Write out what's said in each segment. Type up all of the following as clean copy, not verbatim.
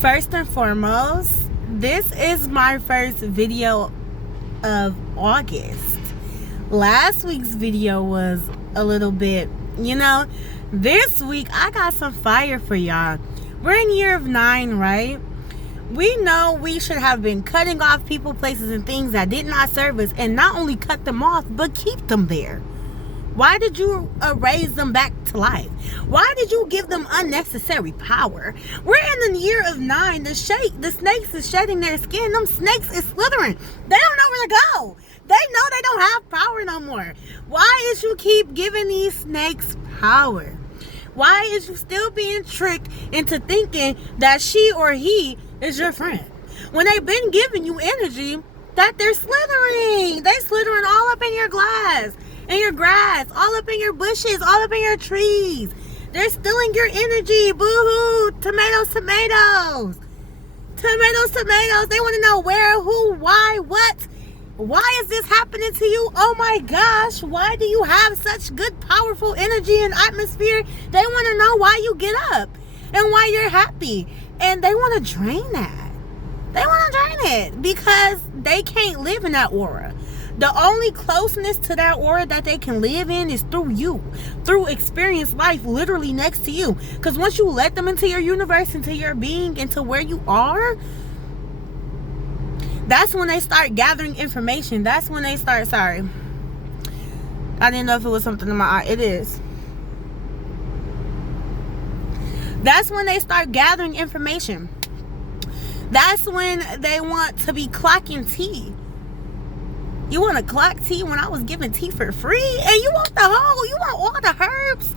First and foremost, this is my first video of August. Last week's video was a little bit, this week I got some fire for y'all. We're in year of 9, right? We know we should have been cutting off people, places, and things that did not serve us, and not only cut them off, but keep them there. Why did you raise them back to life? Why did you give them unnecessary power? We're in the year of 9. The snakes is shedding their skin. Them snakes is slithering. They don't know where to go. They know they don't have power no more. Why is you keep giving these snakes power? Why is you still being tricked into thinking that she or he is your friend? When they've been giving you energy that they're slithering. They slithering all up in your glass. In your grass, all up in your bushes, all up in your trees. They're stealing your energy. Boo-hoo. Tomatoes. They want to know where, who, why, what. Why is this happening to you? Oh my gosh. Why do you have such good, powerful energy and atmosphere? They want to know why you get up and why you're happy. And they want to drain that. They want to drain it because they can't live in that aura. The only closeness to that aura that they can live in is through you, through experience life literally next to you. Because once you let them into your universe, into your being, into where you are, that's when they start gathering information. That's when they start, sorry. I didn't know if it was something in my eye. It is. That's when they start gathering information. That's when they want to be clocking tea. You want to clock tea when I was giving tea for free? And you want you want all the herbs?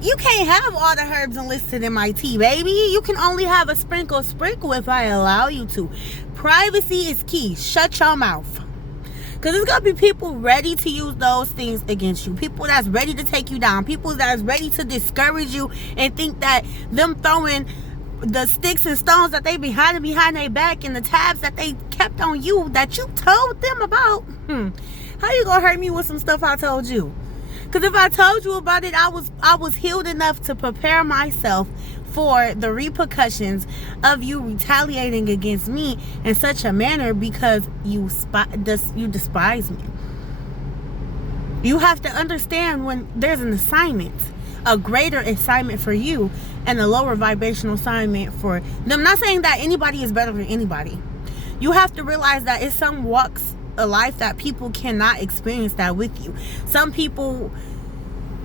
You can't have all the herbs enlisted in my tea, baby. You can only have a sprinkle if I allow you to. Privacy is key. Shut your mouth. Because there's going to be people ready to use those things against you. People that's ready to take you down. People that's ready to discourage you and think that them throwing the sticks and stones that they behind their back and the tabs that they kept on you that you told them about, how you gonna hurt me with some stuff I told you? Because if I told you about it, I was healed enough to prepare myself for the repercussions of you retaliating against me in such a manner because you despise me. You have to understand when there's an assignment, a greater assignment for you and a lower vibrational assignment for them. I'm not saying that anybody is better than anybody. You have to realize that it's some walks of life that people cannot experience that with you. Some people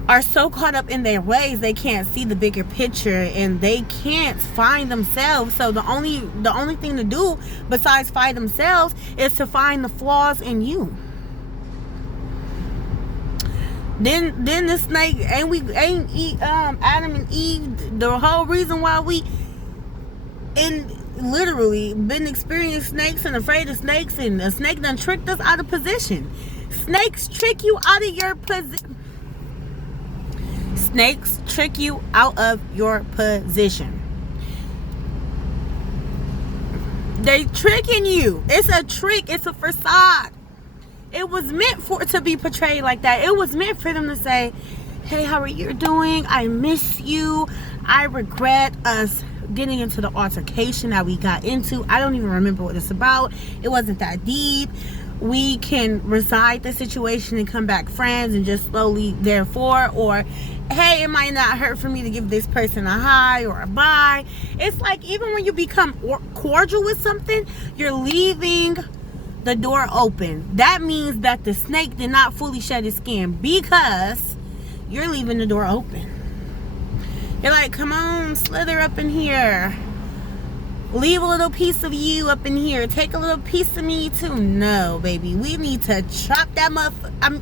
are so caught up in their ways they can't see the bigger picture and they can't find themselves. So the only thing to do besides find themselves is to find the flaws in you. Then the snake ain't Adam and Eve. The whole reason why we literally been experiencing snakes and afraid of snakes, and a snake done tricked us out of position. Snakes trick you out of your position. Snakes trick you out of your position. They tricking you. It's a trick. It's a facade. It was meant to be portrayed like that. It was meant for them to say, hey, how are you doing? I miss you. I regret us getting into the altercation that we got into. I don't even remember what it's about. It wasn't that deep. We can reside the situation and come back friends and just slowly therefore, or hey, it might not hurt for me to give this person a hi or a bye. It's like even when you become cordial with something, you're leaving the door open. That means that the snake did not fully shed his skin because you're leaving the door open. You're like, come on, slither up in here. Leave a little piece of you up in here. Take a little piece of me too. No, baby. We need to chop that motherfucker.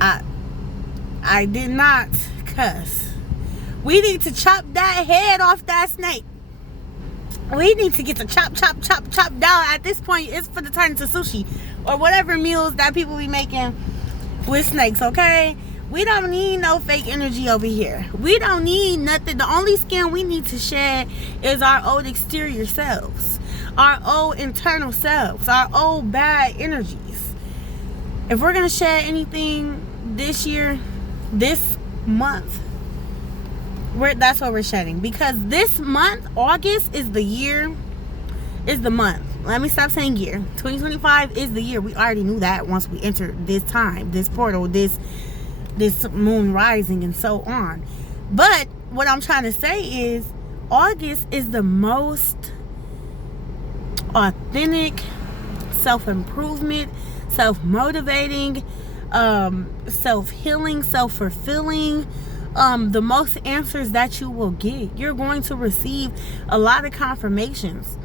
I did not cuss. We need to chop that head off that snake. We need to get to chop down. At this point, it's for the turn to sushi or whatever meals that people be making with snakes, okay? We don't need no fake energy over here. We don't need nothing. The only skin we need to shed is our old exterior selves, our old internal selves, our old bad energies. If we're going to shed anything this year, this month, That's what we're shedding. Because this month, August, is the month. Let me stop saying year. 2025 is the year. We already knew that once we entered this time, this portal, this moon rising, and so on. But what I'm trying to say is August is the most authentic, self-improvement, self-motivating, self-healing, self-fulfilling, the most answers that you will get. You're going to receive a lot of confirmations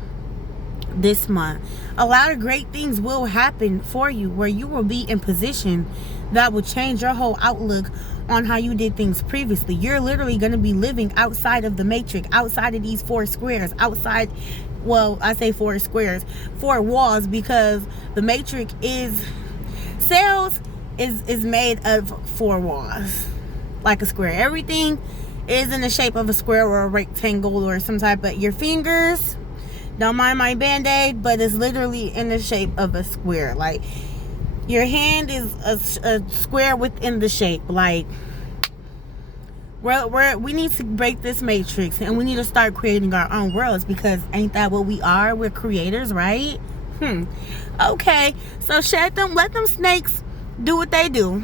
this month. A lot of great things will happen for you, where you will be in position that will change your whole outlook on how you did things previously. You're literally going to be living outside of the matrix, outside of these 4 squares, outside, well, I say 4 squares, 4 walls, because the matrix is made of 4 walls, like a square. Everything is in the shape of a square or a rectangle or some type of, your fingers, don't mind my band-aid, but it's literally in the shape of a square. Like, your hand is a square within the shape. Like, we need to break this matrix, and we need to start creating our own worlds, because ain't that what we are? We're creators, right? Okay, so shed them, let them snakes do what they do,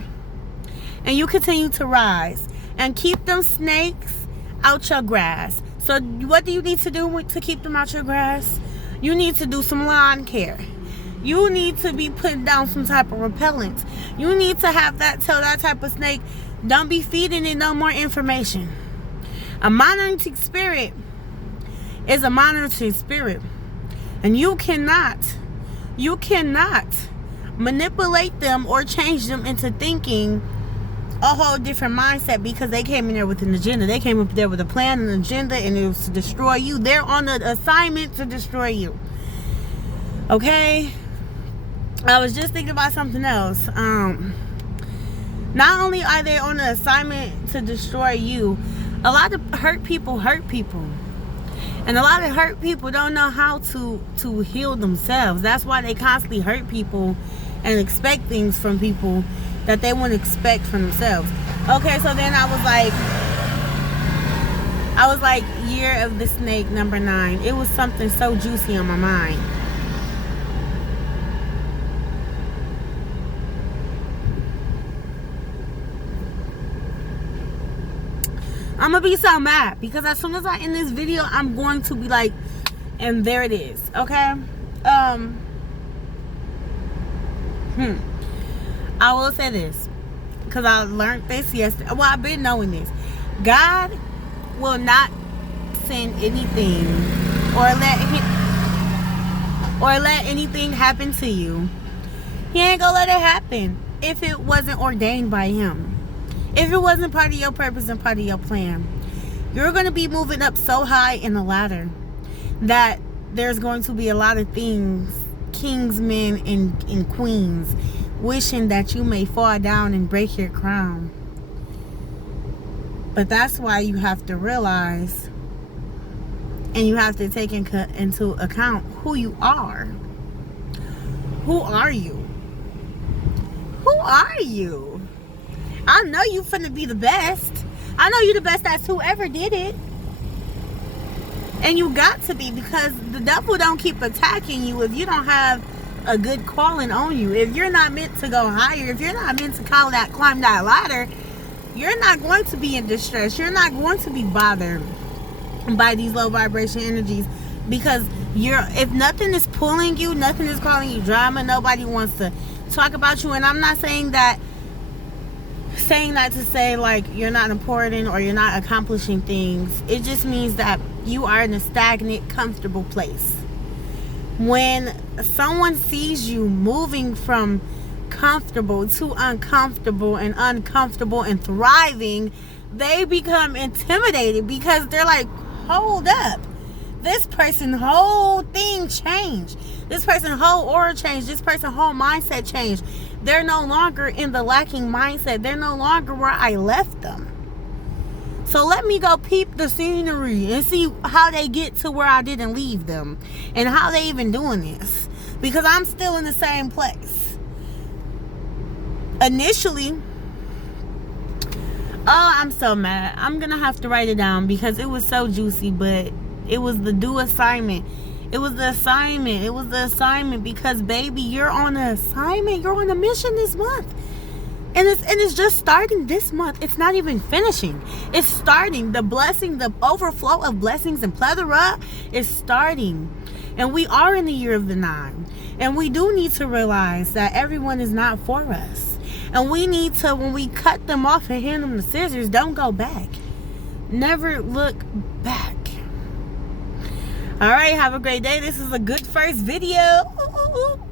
and you continue to rise, and keep them snakes out your grass. So what do you need to do to keep them out your grass? You need to do some lawn care. You need to be putting down some type of repellent. You need to have tell that type of snake, don't be feeding it no more information. A monitoring spirit is a monitoring spirit. And you cannot manipulate them or change them into thinking a whole different mindset, because they came in there with an agenda. They came up there with a plan and an agenda, and it was to destroy you. They're on an assignment to destroy you. Okay? I was just thinking about something else. Not only are they on an assignment to destroy you, a lot of hurt people. And a lot of hurt people don't know how to heal themselves. That's why they constantly hurt people and expect things from people that they wouldn't expect from themselves. Okay, so then I was like, year of the snake, number 9. It was something so juicy on my mind. I'm gonna be so mad, because as soon as I end this video, I'm going to be like, and there it is. Okay. I will say this, because I learned this yesterday. Well, I've been knowing this. God will not send anything or let anything happen to you. He ain't gonna let it happen if it wasn't ordained by Him. If it wasn't part of your purpose and part of your plan. You're going to be moving up so high in the ladder that there's going to be a lot of things, kings, men, and queens, wishing that you may fall down and break your crown. But that's why you have to realize, and you have to take into account who you are. Who are you? Who are you? I know you finna be the best. I know you the best as whoever did it. And you got to be, because the devil don't keep attacking you if you don't have a good calling on you. If you're not meant to go higher, if you're not meant to climb that ladder, you're not going to be in distress. You're not going to be bothered by these low vibration energies, because if nothing is pulling you, nothing is calling you drama, nobody wants to talk about you. And I'm not saying that to say like you're not important or you're not accomplishing things. It just means that you are in a stagnant, comfortable place. When someone sees you moving from comfortable to uncomfortable and thriving, they become intimidated, because they're like, hold up, this person's whole thing changed, this person's whole aura changed, this person's whole mindset changed. They're no longer in the lacking mindset. They're no longer where I left them. So let me go peep the scenery and see how they get to where I didn't leave them, and how they even doing this, because I'm still in the same place. Initially, Oh, I'm so mad. I'm gonna have to write it down because it was so juicy, but it was the due assignment. It was the assignment. It was the assignment because, baby, you're on an assignment. You're on a mission this month. And it's just starting this month. It's not even finishing. It's starting. The blessing, the overflow of blessings and plethora is starting. And we are in the year of the 9. And we do need to realize that everyone is not for us. And we need to, when we cut them off and hand them the scissors, don't go back. Never look back. All right, have a great day. This is a good first video. Ooh, ooh, ooh.